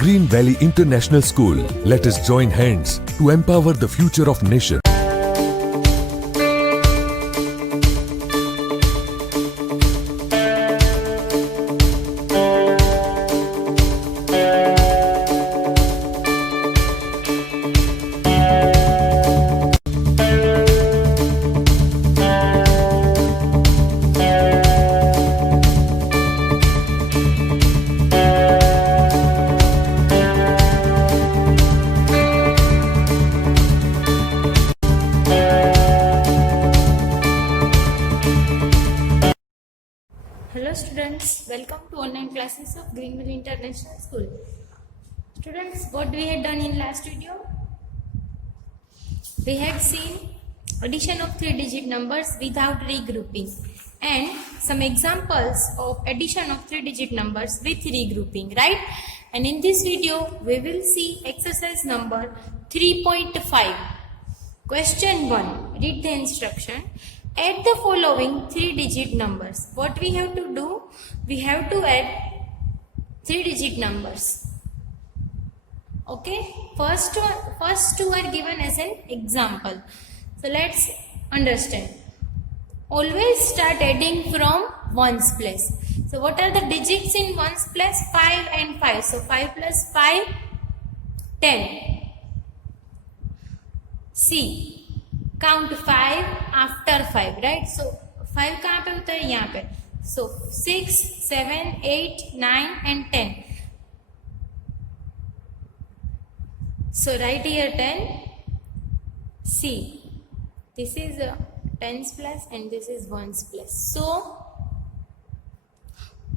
Green Valley International School. Let us join hands to empower the future of nation. Hello students, welcome to online classes of Green Valley International School. Students, what we had done in last video? We had seen addition of 3-digit numbers without regrouping and some examples of addition of 3-digit numbers with regrouping, right? And in this video, we will see exercise number 3.5. Question 1. Read the instruction. Add the following 3-digit numbers. What we have to do? We have to add 3-digit numbers. Okay. First two are given as an example. So let's understand. Always start adding from ones place. So what are the digits in ones place? 5 and 5. So 5 plus 5, 10. C. Count 5 after 5, right? So 5 कहाँ पे होता है? यहाँ पे. So 6, 7, 8, 9 and 10. So write here 10. C. This is a tens place and this is ones place. So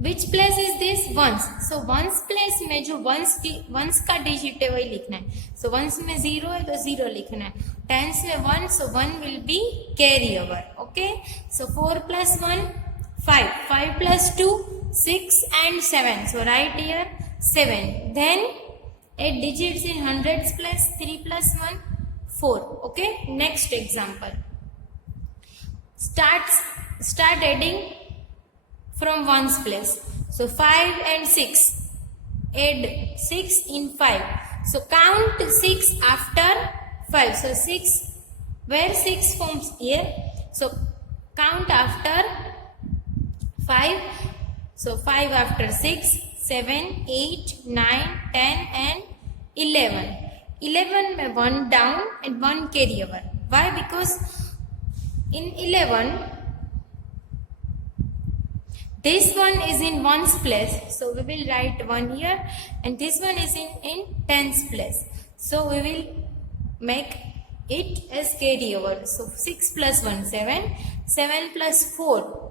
which place is this? Ones. So ones place में जो ones का digit है वही लिखना है. So ones में 0 है तो 0 लिखना है. Tens में 1, so 1 will be carry over. Okay. So 4 plus 1, 5. 5 plus 2, 6 and 7. So write here 7. Then 8 digits in hundreds place. 3 plus 1, 4. Okay. Next example. Start adding from ones place. So 5 and 6. Add 6 in 5. So count 6 after 5. So 6, where 6 forms here. So count after 5. So 5 after 6, 7, 8, 9, 10 and 11. 11 में 1 down and 1 carry over. Why? Because in 11, this one is in ones place. So we will write 1 here and this one is in tens place. So we will make it as carry over. So 6 plus 1, 7. 7 plus 4.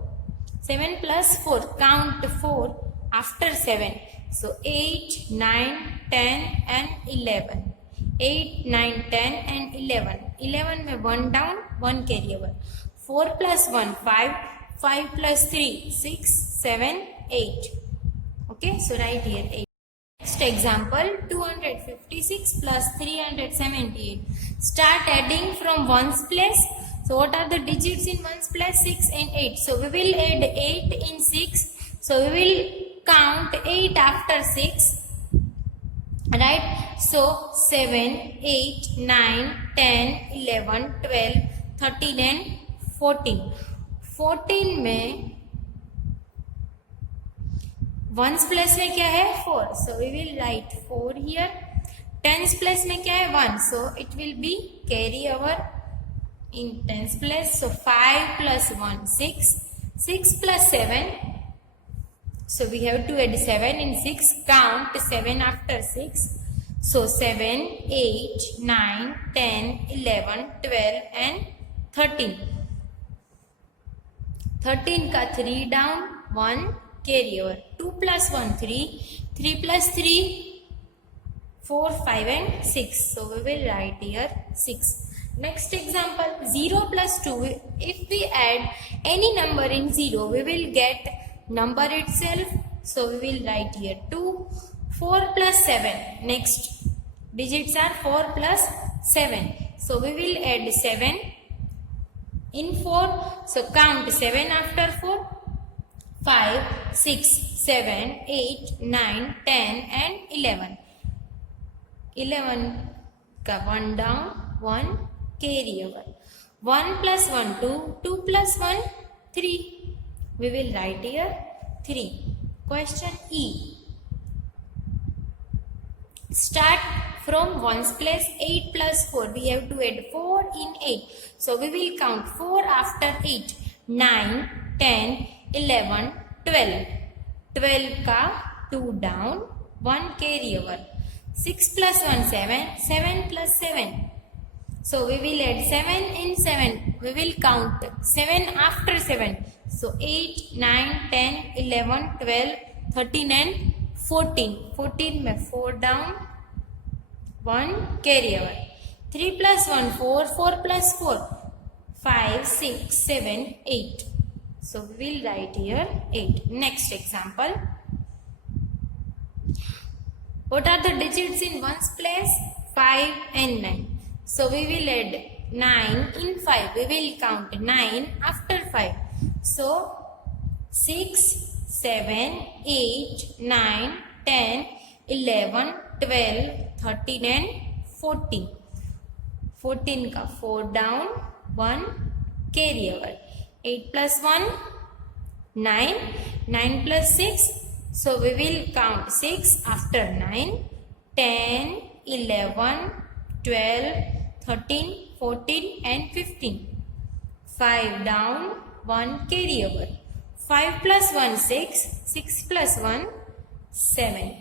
7 plus 4. Count 4 after 7. So 8, 9, 10 and 11. 8, 9, 10 and 11. 11 में 1 down, 1 carry over. 4 plus 1, 5. 5 plus 3, 6, 7, 8. Okay, so write here 8. Next example, 256 plus 378. Start adding from ones place. So what are the digits in ones place? 6 and 8. So we will add 8 in 6. So we will count 8 after 6. Right? So 7, 8, 9, 10, 11, 12, 13 and 14. 14 में ones place में क्या है? 4. So we will write 4 here. Tens place में क्या है? 1. So it will be carry over in tens place. So 5 plus 1, 6. 6 plus 7. So we have to add 7 in 6. Count 7 after 6. So 7, 8, 9, 10, 11, 12 and 13. 13 का 3 down, 1 carry over. 2 plus 1, 3. 3 plus 3, 4, 5 and 6. So we will write here 6. Next example, 0 plus 2. If we add any number in 0, we will get number itself. So we will write here 2. 4 plus 7. Next digits are 4 plus 7. So we will add 7 in 4. So count 7 after 4. 5, 6, 7, 8, 9, 10 and 11. 11 का 1 down, 1 carry over. 1 plus 1 2, 2 plus 1 3. We will write here 3. Question E. Start from ones place. 8 plus 4. We have to add 4 in 8. So we will count 4 after 8. 9, 10, 11, 12. 12 ka 2 down, 1 carry over. 6 plus 1 7. 7 plus 7. So we will add 7 in 7. We will count 7 after 7. So 8, 9, 10, 11, 12, 13 and 14. 14 में 4 down, 1 carry over. 3 plus 1 4. 4 plus 4 5, 6, 7, 8. So we will write here 8. Next example. What are the digits in ones place? 5 and 9. So we will add 9 in 5. We will count 9 after 5. So 6, 7, 8, 9, 10, 11, 12, 13 and 14. 14 ka 4 down, 1 carry over. 8 plus 1, 9. 9 plus 6. So we will count 6 after 9. 10, 11, 12, 13, 14 and 15. 5 down, 1 carry over. 5 plus 1 6. 6 plus 1 7.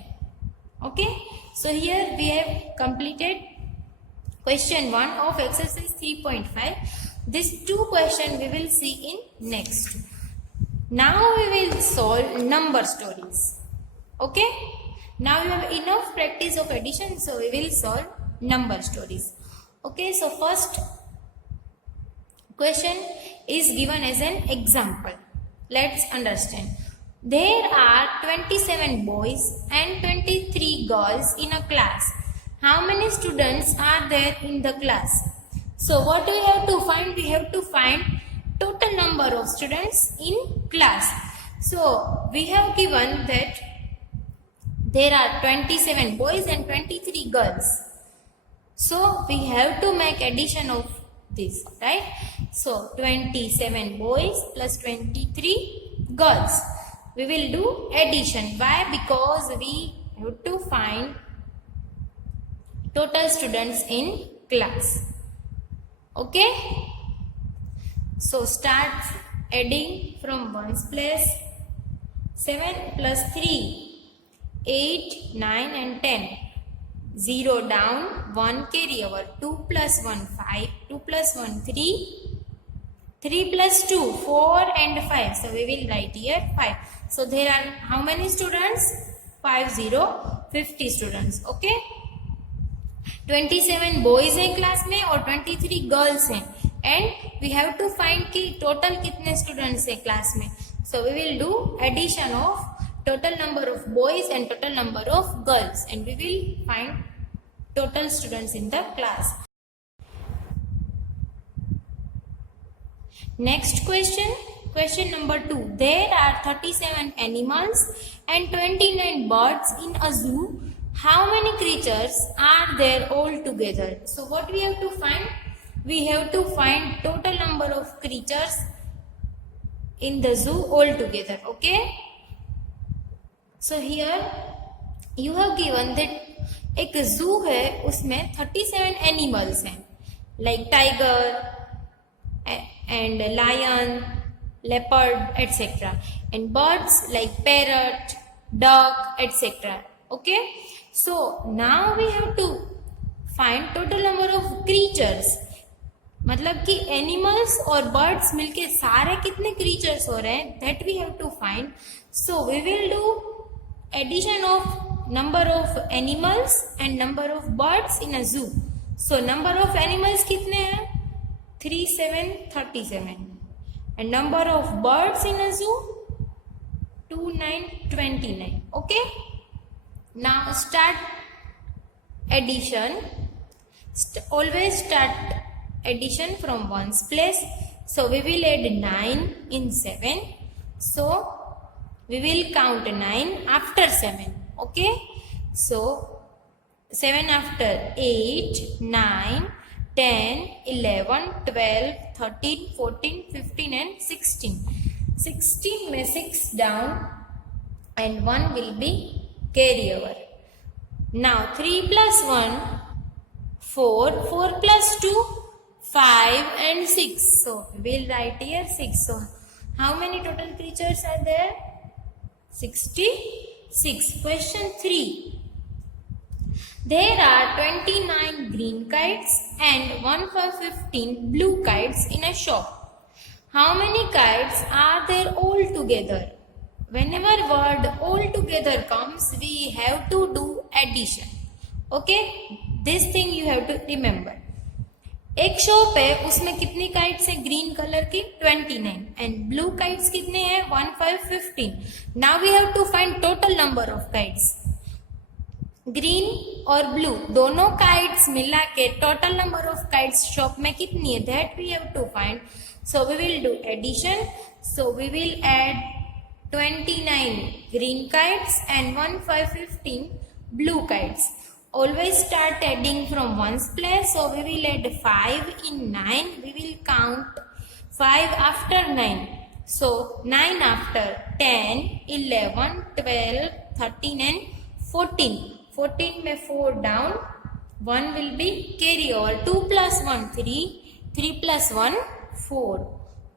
Okay. So here we have completed question 1 of exercise 3.5. These 2 questions we will see in next. Now we will solve number stories. Okay. Now you have enough practice of addition, so we will solve number stories. Okay. So first question is given as an example. Let's understand. There are 27 boys and 23 girls in a class. How many students are there in the class? So what we have to find? We have to find total number of students in class. So we have given that there are 27 boys and 23 girls. So we have to make addition of this, right? So 27 boys plus 23 girls. We will do addition. Why? Because we have to find total students in class. Okay? So start adding from ones place. 7 plus 3, 8, 9 and 10. 0 down, 1 carry over. 2 plus 1, 5. 2 plus 1, 3. 3 plus 2, 4 and 5. So we will write here 5. So there are how many students? 50 students. Okay. 27 boys हैं class में और 23 girls हैं. And we have to find कि total कितने students हैं class में. So we will do addition of total number of boys and total number of girls. And we will find total students in the class. Next question. Question number 2. There are 37 animals and 29 birds in a zoo. How many creatures are there all together? So what we have to find? We have to find total number of creatures in the zoo all together. Okay. So here you have given that एक zoo है उसमें 37 animals हैं like tiger and lion, leopard, etc. And birds like parrot, duck, etc. Okay. So now we have to find total number of creatures. मतलब कि animals और birds मिलके सारे कितने creatures हो रहे हैं, that we have to find. So we will do addition of number of animals and number of birds in a zoo. So number of animals कितने हैं? 37 and number of birds in a zoo 29. Okay. Now start addition. Always start addition from ones place. So we will add 9 in 7. So we will count 9 after 7. Okay. So 7 after 8, 9, 10, 11, 12, 13, 14, 15 and 16. 16 में 6 down and 1 will be carry over. Now 3 plus 1, 4, 4 plus 2, 5 and 6. So we will write here 6. So how many total creatures are there? 66. Question 3. There are 29 green kites and 115 blue kites in a shop. How many kites are there all together? Whenever word all together comes, we have to do addition. Okay? This thing you have to remember. एक shop है, उसमें कितनी kites है green colour की? 29 and blue kites कितने हैं? 1515. Now we have to find total number of kites. Green और blue दोनों काइट्स मिला के total number of kites shop में कितनी है? That we have to find. So we will do addition. So we will add 29 green kites and 1515 blue kites. Always start adding from ones place. So we will add 5 in 9. We will count 5 after 9. So 9 after 10, 11, 12, 13 and 14. 14 में 4 down. 1 will be carry over. 2 plus 1, 3. 3 plus 1, 4.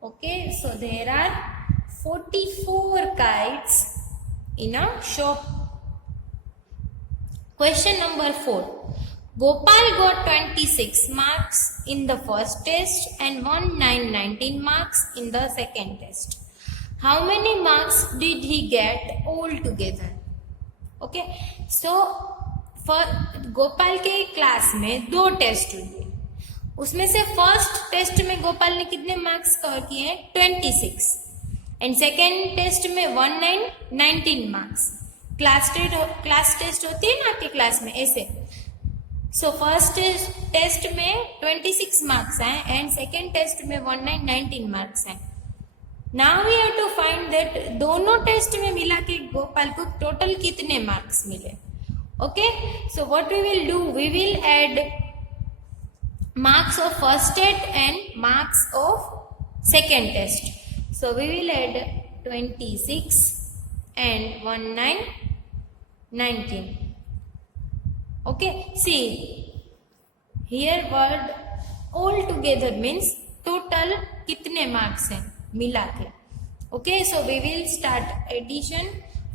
Okay. So there are 44 kites in a shop. Question number 4. Gopal got 26 marks in the first test and won 19 marks in the second test. How many marks did he get all together? Okay. So, for Gopal के class में 2 test हुए. उसमें से first test में गोपाल ने कितने marks cover किए हैं? 26. एंड सेकेंड टेस्ट में 19 मार्क्स. क्लास टेस्ट होती है ना आपके क्लास में ऐसे. सो फर्स्ट टेस्ट में 26 मार्क्स हैं एंड सेकेंड टेस्ट में 19 मार्क्स हैं. Now we have to find that दोनों टेस्ट में मिला के गोपाल को टोटल कितने मार्क्स मिले. Okay. So what we will do, we will add marks of first test and marks of second test. So we will add 26 and 19. Okay, see here word all together means total कितने marks हैं मिला के. Okay, so we will start addition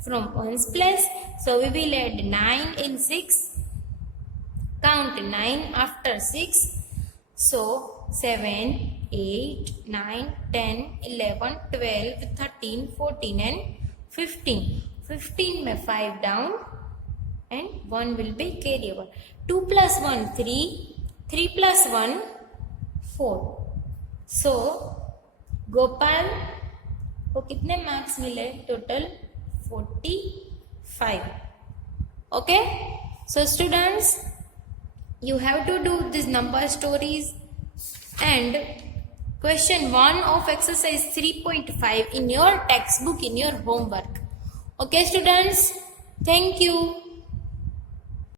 from ones place. So we will add 9 in 6. Count 9 after 6. So 7, 8, 9, 10, 11, 12, 13, 14 and 15. 15 में 5 down and 1 will be carry over. 2 plus 1, 3. 3 plus 1, 4. So, Gopal को कितने marks मिले? Total 45. Okay? So, students, you have to do these number stories and question 1 of exercise 3.5 in your textbook, in your homework. Okay, students? Thank you.